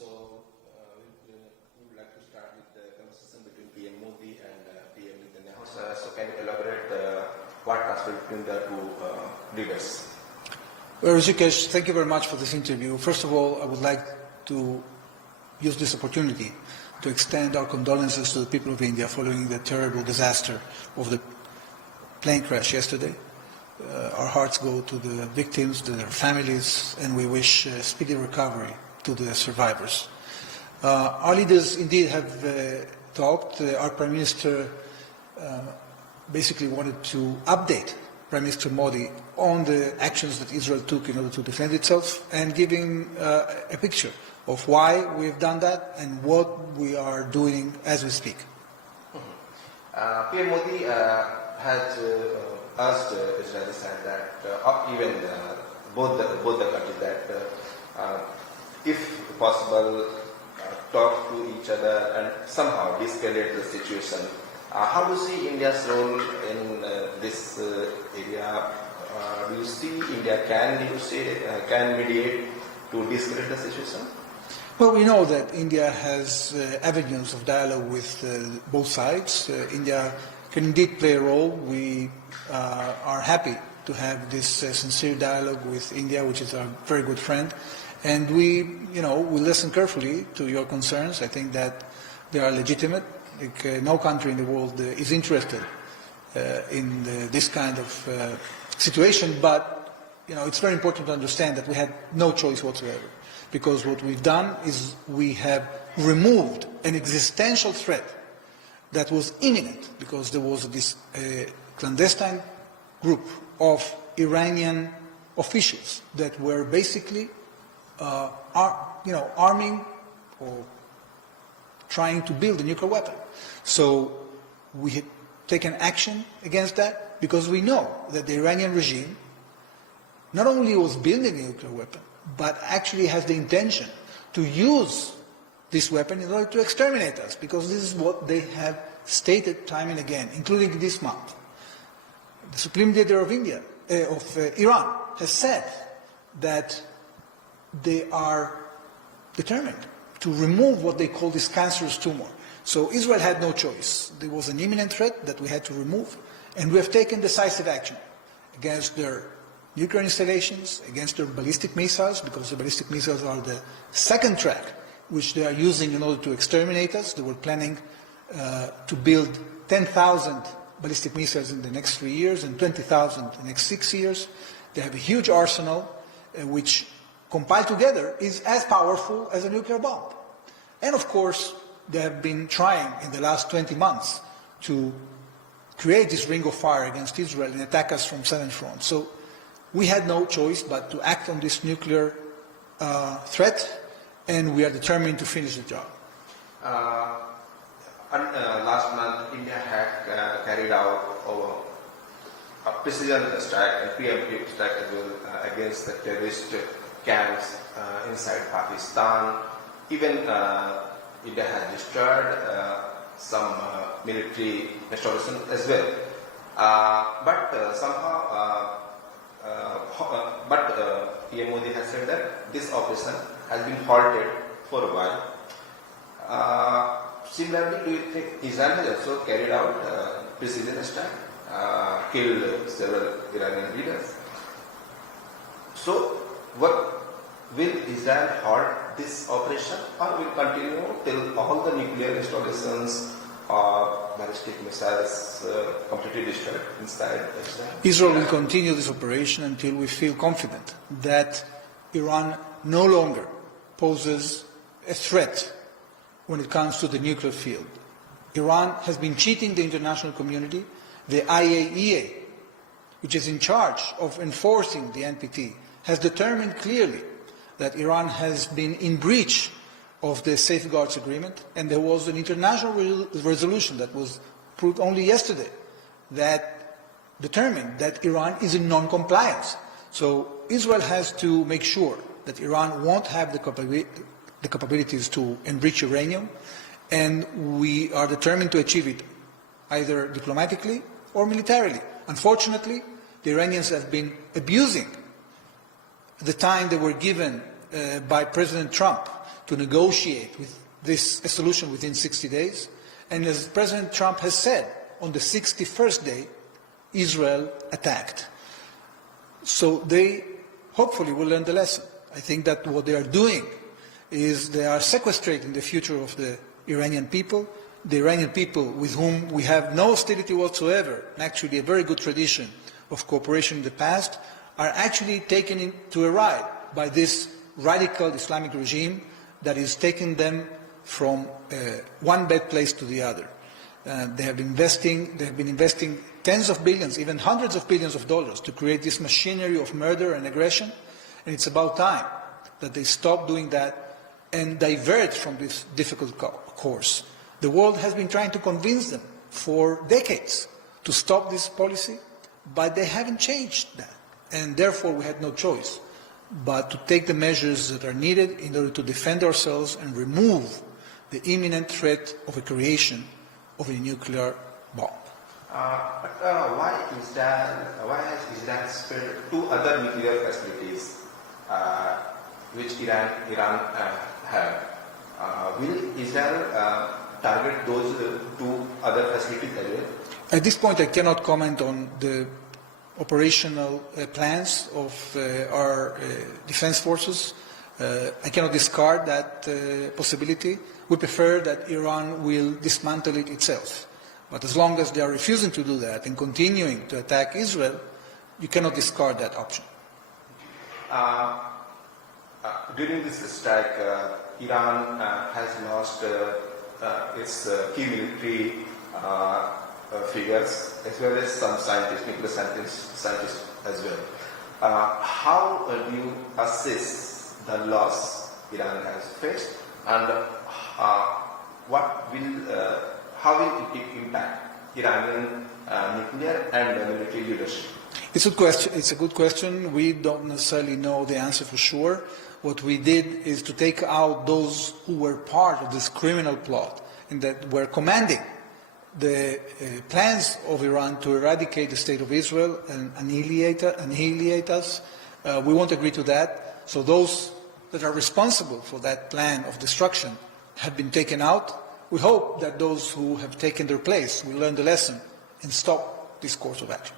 So we would like to start with the conversation between PM Modi and PM Netanyahu. So can you elaborate what transpired between the two leaders? Well, Rishikesh, thank you very much for this interview. First of all, I would like to use this opportunity to extend our condolences to the people of India following the terrible disaster of the plane crash yesterday. Our hearts go to the victims, to their families, and we wish speedy recovery to the survivors. Our leaders indeed have talked. Our Prime Minister basically wanted to update Prime Minister Modi on the actions that Israel took in order to defend itself and giving a picture of why we have done that and what we are doing as we speak. PM Modi has asked Israeli side that even both the countries that if possible talk to each other and somehow de-escalate the situation. How do you see India's role in this area? Do you see India can mediate to de-escalate the situation? Well, we know that India has avenues of dialogue with both sides. India can indeed play a role. We are happy to have this sincere dialogue with India, which is our very good friend. And we listen carefully to your concerns. I think that they are legitimate. No country in the world is interested in this kind of situation, but it's very important to understand that we had no choice whatsoever, because what we've done is we have removed an existential threat that was imminent, because there was this clandestine group of Iranian officials that were basically arming or trying to build a nuclear weapon. So we had taken action against that because we know that the Iranian regime not only was building a nuclear weapon, but actually has the intention to use this weapon in order to exterminate us, because this is what they have stated time and again, including this month. The Supreme Leader of Iran has said that they are determined to remove what they call this cancerous tumor. So Israel had no choice. There was an imminent threat that we had to remove, and we have taken decisive action against their nuclear installations, against their ballistic missiles, because the ballistic missiles are the second track which they are using in order to exterminate us. They were planning to build 10,000 ballistic missiles in the next 3 years and 20,000 in the next 6 years. They have a huge arsenal which, compiled together, is as powerful as a nuclear bomb. And of course, they have been trying in the last 20 months to create this ring of fire against Israel and attack us from 7 fronts. So we had no choice but to act on this nuclear threat, and we are determined to finish the job. Last month, India had carried out a precision strike and preemptive strike as well against the terrorist camps inside Pakistan. Even India has destroyed some military installations as well. But PM Modi has said that this operation has been halted for a while. Similarly, do you think Israel has also carried out precision strike, killed several Iranian leaders? So, will Israel halt this operation, or will continue till all the nuclear installations or ballistic missiles completely destroyed inside Israel? Israel will continue this operation until we feel confident that Iran no longer poses a threat when it comes to the nuclear field. Iran has been cheating the international community. The IAEA, which is in charge of enforcing the NPT, has determined clearly that Iran has been in breach of the safeguards agreement, and there was an international resolution that was approved only yesterday that determined that Iran is in non-compliance. So Israel has to make sure that Iran won't have the capabilities to enrich uranium, and we are determined to achieve it either diplomatically or militarily. Unfortunately, the Iranians have been abusing the time they were given by President Trump to negotiate with a solution within 60 days. And as President Trump has said, on the 61st day, Israel attacked. So they hopefully will learn the lesson. I think that what they are doing is they are sequestrating the future of the Iranian people with whom we have no hostility whatsoever, and actually a very good tradition of cooperation in the past, are actually taken into a ride by this radical Islamic regime that is taking them from one bad place to the other. They have been investing tens of billions, even hundreds of billions of dollars to create this machinery of murder and aggression, and it's about time that they stop doing that and divert from this difficult course. The world has been trying to convince them for decades to stop this policy, but they haven't changed that. And therefore we had no choice but to take the measures that are needed in order to defend ourselves and remove the imminent threat of a creation of a nuclear bomb. Why has Israel spared 2 other nuclear facilities which Iran have? Will Israel target those 2 other facilities as well? At this point, I cannot comment on the operational plans of our defense forces. I cannot discard that possibility. We prefer that Iran will dismantle it itself. But as long as they are refusing to do that and continuing to attack Israel, you cannot discard that option. During this strike, Iran has lost its key military figures, as well as some scientists, nuclear scientists as well. How do you assess the loss Iran has faced, and how will it impact Iranian nuclear and military leadership? It's a good question. We don't necessarily know the answer for sure. What we did is to take out those who were part of this criminal plot and that were commanding the plans of Iran to eradicate the state of Israel and annihilate us. We won't agree to that. So those that are responsible for that plan of destruction have been taken out. We hope that those who have taken their place will learn the lesson and stop this course of action.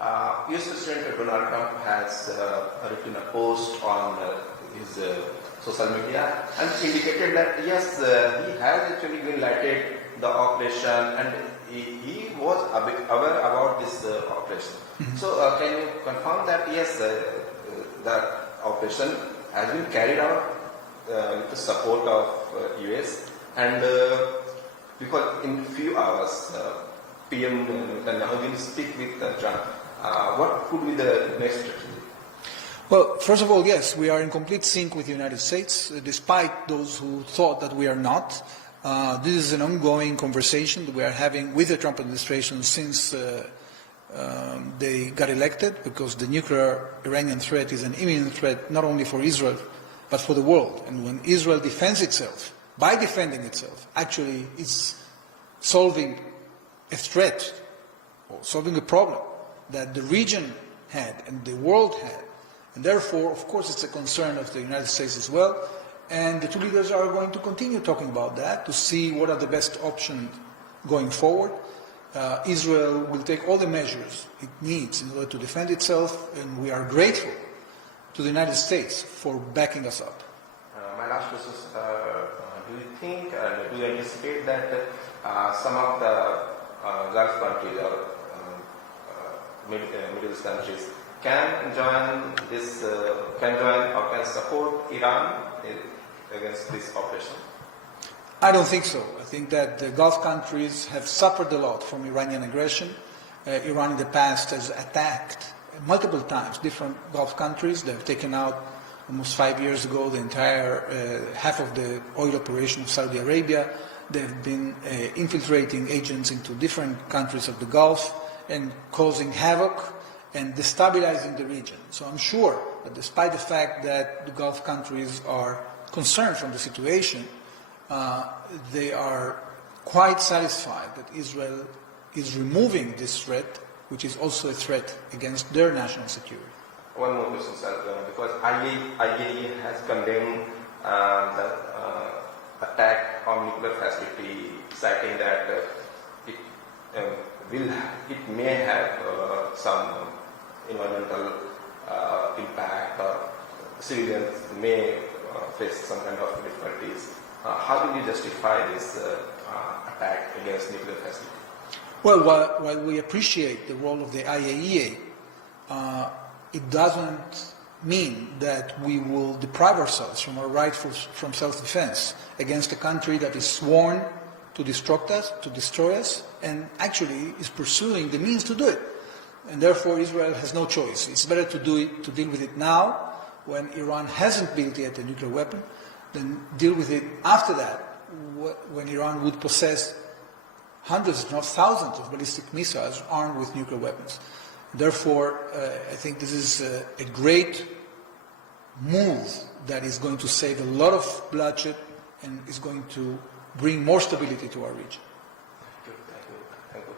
US President Donald Trump has written a post on his social media and indicated that yes, he has actually green-lighted the operation, and he was a bit aware about this operation. Mm-hmm. So can you confirm that yes, that operation has been carried out with the support of US, and because in few hours PM Netanyahu will speak with Trump. What could be the next strategy? Well, first of all, yes, we are in complete sync with the United States, despite those who thought that we are not. This is an ongoing conversation that we are having with the Trump administration since they got elected, because the nuclear Iranian threat is an imminent threat not only for Israel, but for the world. And when Israel defends itself, by defending itself, actually it's solving a threat or solving a problem that the region had and the world had. And therefore, of course, it's a concern of the United States as well. And the two leaders are going to continue talking about that to see what are the best options going forward. Israel will take all the measures it needs in order to defend itself, and we are grateful to the United States for backing us up. My last question is, do you think, do you anticipate that some of the Gulf countries or Middle East countries can join this, or can support Iran against this operation? I don't think so. I think that the Gulf countries have suffered a lot from Iranian aggression. Iran in the past has attacked multiple times different Gulf countries. They've taken out almost 5 years ago the entire half of the oil operation of Saudi Arabia. They've been infiltrating agents into different countries of the Gulf and causing havoc and destabilizing the region. So I'm sure that despite the fact that the Gulf countries are concerned from the situation, they are quite satisfied that Israel is removing this threat, which is also a threat against their national security. One more question, sir, because IAEA has condemned the attack on nuclear facility, citing that it may have some environmental impact, or civilians may face some kind of difficulties. How will you justify this attack against nuclear facility? Well, while we appreciate the role of the IAEA, it doesn't mean that we will deprive ourselves from our right from self-defense against a country that is sworn to destruct us, to destroy us, and actually is pursuing the means to do it. And therefore, Israel has no choice. It's better to deal with it now, when Iran hasn't built yet a nuclear weapon, than deal with it after that, when Iran would possess hundreds, if not thousands, of ballistic missiles armed with nuclear weapons. Therefore, I think this is a great move that is going to save a lot of bloodshed and is going to bring more stability to our region. Thank you.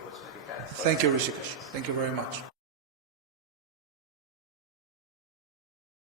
Thank you, Rishikesh. Thank you very much.